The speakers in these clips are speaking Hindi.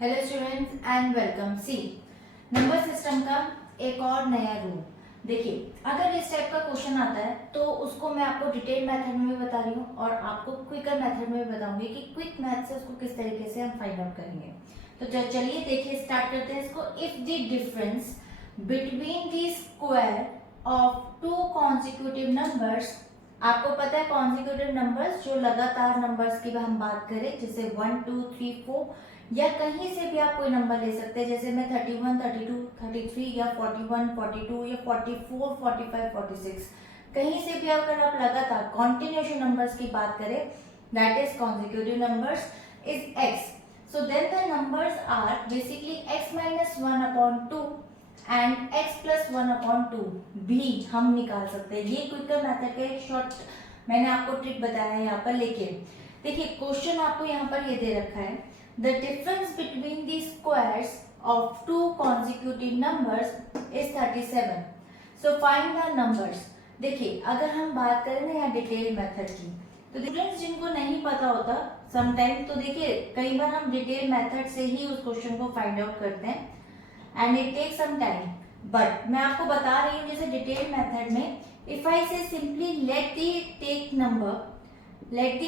Hello students and welcome. See number system का एक और नया रूल। देखिए, अगर इस टाइप का क्वेश्चन आता है तो उसको मैं आपको डिटेल मेथड में भी बता रही हूँ और आपको क्विकर मेथड में भी बताऊंगी कि क्विक मैथ से उसको किस तरीके से हम फाइंड आउट करेंगे। तो चलिए देखिए, स्टार्ट करते हैं इसको। If the difference between the square of two consecutive numbers, आपको पता है कॉन्जिक्यूटिव नंबर्स जो लगातार नंबर्स की हम बात करें, जैसे 1 2 3 4 या कहीं से भी आप कोई नंबर ले सकते हैं, जैसे मैं 31 32 33 या 41 42 या 44 45 46, कहीं से भी अगर आप लगातार कॉन्टिन्यूशन नंबर्स की बात करें, that is consecutive numbers is x. So then the numbers are basically x minus 1 upon 2 and x plus 1 upon 2 भी हम निकाल सकते हैं। ये क्विकर मेथड का एक शॉर्ट मैंने आपको ट्रिक बताया है यहाँ पर। लेकिन देखिए, क्वेश्चन आपको यहाँ पर ये दे रखा है, the difference between the squares of two consecutive numbers is 37. So find the numbers. देखिए, अगर हम बात करें ना यहाँ डिटेल मेथड की, तो डिफरेंस जिनको नहीं पता होता समटाइम, तो देखिए कई बार हम डिटेल मेथड से ही उस क्वेश्चन को फाइंड आउट करते हैं and it take some time. But मैं आपको बता रही हूँ, जैसे डिटेल मेथड में if I say simply let the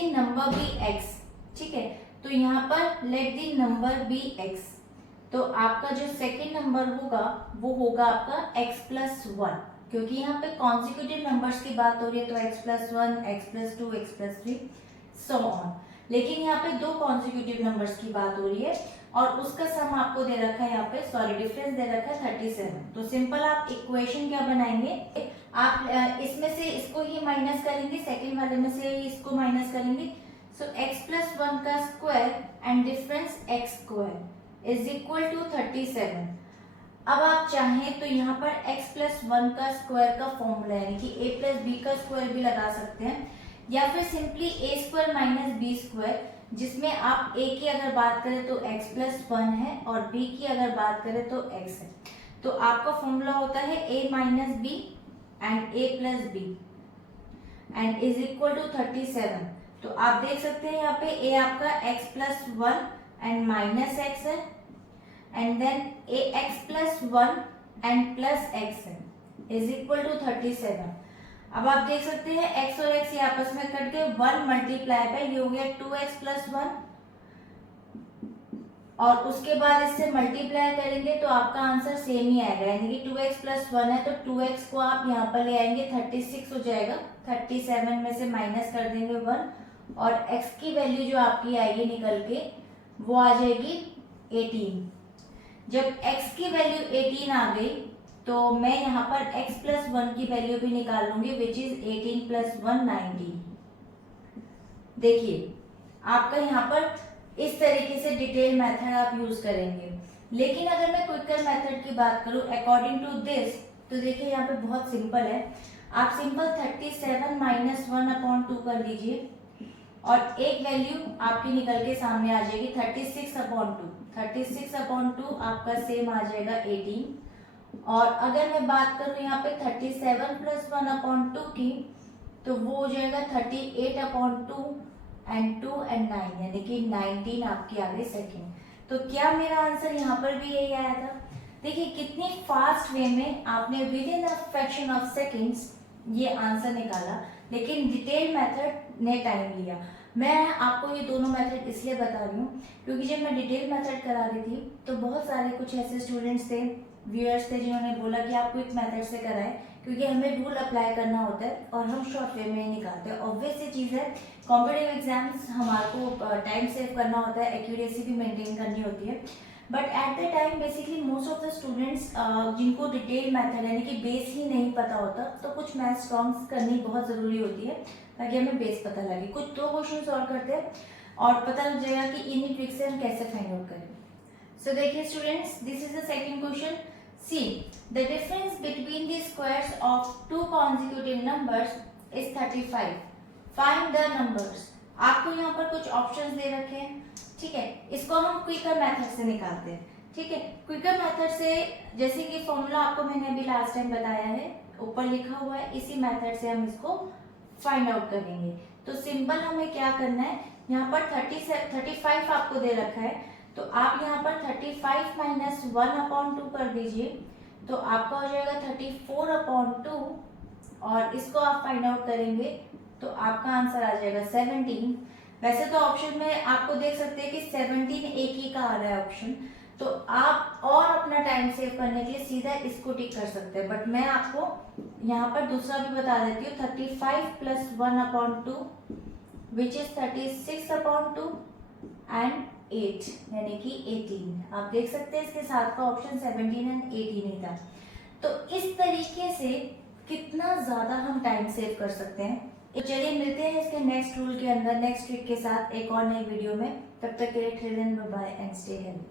number be X, ठीक है, तो यहाँ पर let the number be X, तो आपका जो सेकेंड नंबर होगा वो होगा आपका x प्लस 1, क्योंकि यहाँ पे कॉन्जिक्यूटिव नंबर्स की बात हो रही है, तो x plus 1 x plus 2 x plus 3 so on. लेकिन यहाँ पे दो कॉन्जिक्यूटिव नंबर्स की बात हो रही है और उसका सम आपको दे रखा है, यहाँ पे सॉरी डिफरेंस दे रखा है 37। तो सिंपल आप इक्वेशन क्या बनाएंगे, आप इसमें से इसको ही माइनस करेंगे, सेकेंड वाले में से इसको माइनस करेंगे। सो x प्लस 1 का square and difference x square is equal to 37। अब आप चाहें तो यहाँ पर x प्लस 1 का स्क्वायर का फॉर्मूला यानी कि a प्लस बी का स्क्वायर भी लगा सकते हैं, या फिर simply a square minus B square, जिसमें आप a की अगर बात करें तो x प्लस 1 है और b की अगर बात करें तो x है। तो आपका फॉर्मूला होता है a minus B and a plus B and is equal to 37। तो आप देख सकते हैं यहाँ पे a आपका x plus 1 and minus x है, and then a x plus 1 and plus x है इज इक्वल टू 37। अब आप देख सकते हैं x और x ये आपस में कट गए, 1 मल्टीप्लाई बाय ये हो गया 2x प्लस 1, और उसके बाद इससे मल्टीप्लाई करेंगे तो आपका आंसर सेम ही आएगा, यानी कि 2x प्लस 1 है तो 2x को आप यहाँ पर ले आएंगे 36 हो जाएगा, 37 में से माइनस कर देंगे 1 और x की वैल्यू जो आपकी आएगी निकल के वो आ जाएगी 18। जब x की वैल्यू 18 आ गई तो मैं यहाँ पर x प्लस 1 की वैल्यू भी निकाल लूंगी, विच इज 18 प्लस 1 19। देखिए आपका यहाँ पर इस तरीके से डिटेल मेथड आप यूज करेंगे। लेकिन अगर मैं क्विकर मेथड की बात करूँ अकॉर्डिंग टू दिस, तो देखिए यहाँ पे बहुत सिंपल है। आप सिंपल 37 माइनस 1 अपॉन 2 कर लीजिए और एक वैल्यू आपकी निकल के सामने आ जाएगी 36 अपॉन 2। 36 अपॉन 2 आपका सेम आ जाएगा 18। और अगर मैं बात करूं यहाँ पे 37 प्लस 1 अपॉन 2 की, तो वो हो जाएगा 38 अपॉन 2 एंड 2 एंड 9, यानी कि 19 आपकी आ गई सेकेंड। तो क्या मेरा आंसर यहाँ पर भी यही आया था? देखिए कितनी फास्ट वे में आपने with in a fraction of seconds ये आंसर निकाला, लेकिन डिटेल मेथड ने टाइम लिया। मैं आपको ये दोनों मेथड इसलिए बता रही हूँ क्योंकि जब मैं डिटेल मेथड करा रही थी तो बहुत सारे कुछ ऐसे स्टूडेंट्स थे, व्यूअर्स थे, जिन्होंने बोला कि आप क्विक मेथड से कराएं क्योंकि हमें रूल अप्लाई करना होता है और हम शॉर्ट वे में निकालते हैं। ऑब्वियस सी चीज़ है, कॉम्पिटिटिव एग्जाम्स हमारे को टाइम सेव करना होता है, एक्यूरेसी भी मेंटेन करनी होती है। But at the time basically most of the students जिनको डिटेल मेथड यानी कि बेस ही नहीं पता होता, तो कुछ मैथ स्ट्रॉन्ग्स करनी बहुत ज़रूरी होती है ताकि हमें बेस पता लगे। कुछ दो क्वेश्चन सॉल्व करते हैं और पता लग जाएगा कि इन्हीं ट्रिक से हम कैसे फाइंड आउट करें। सो देखिए students, this is the second question. See the difference between the squares of two consecutive numbers is 35। Find the numbers. आपको यहाँ पर कुछ ऑप्शंस दे रखे हैं, ठीक है, इसको हम क्विकर मेथड से निकालते हैं। ठीक है, क्विकर मेथड से जैसे कि फॉर्मूला आपको मैंने अभी लास्ट टाइम बताया है, ऊपर लिखा हुआ है, इसी मेथड से हम इसको फाइंड आउट करेंगे। तो सिंपल हमें क्या करना है, यहाँ पर 35 आपको दे रखा है, तो आप यहाँ पर 35 माइनस 1/2 कर दीजिए, तो आपका हो जाएगा 34/2, और इसको आप फाइंड आउट करेंगे तो आपका आंसर आ जाएगा 17। वैसे तो ऑप्शन में आपको देख सकते हैं कि 17 एक ही का आ रहा है ऑप्शन, तो आप और अपना टाइम सेव करने के लिए सीधा इसको टिक कर सकते हैं, बट मैं आपको यहाँ पर दूसरा भी बता देती हूँ। 35 प्लस 1/2 विच इज 36/2 एंड 8 यानी कि 18। आप देख सकते हैं इसके साथ का ऑप्शन 17 एंड 18 ही था। तो इस तरीके से कितना ज्यादा हम टाइम सेव कर सकते हैं। तो चलिए मिलते हैं इसके नेक्स्ट रूल के अंदर नेक्स्ट ट्रिक के साथ एक और नई वीडियो में। तब तक के लिए बाय एंड स्टे हेल्दी।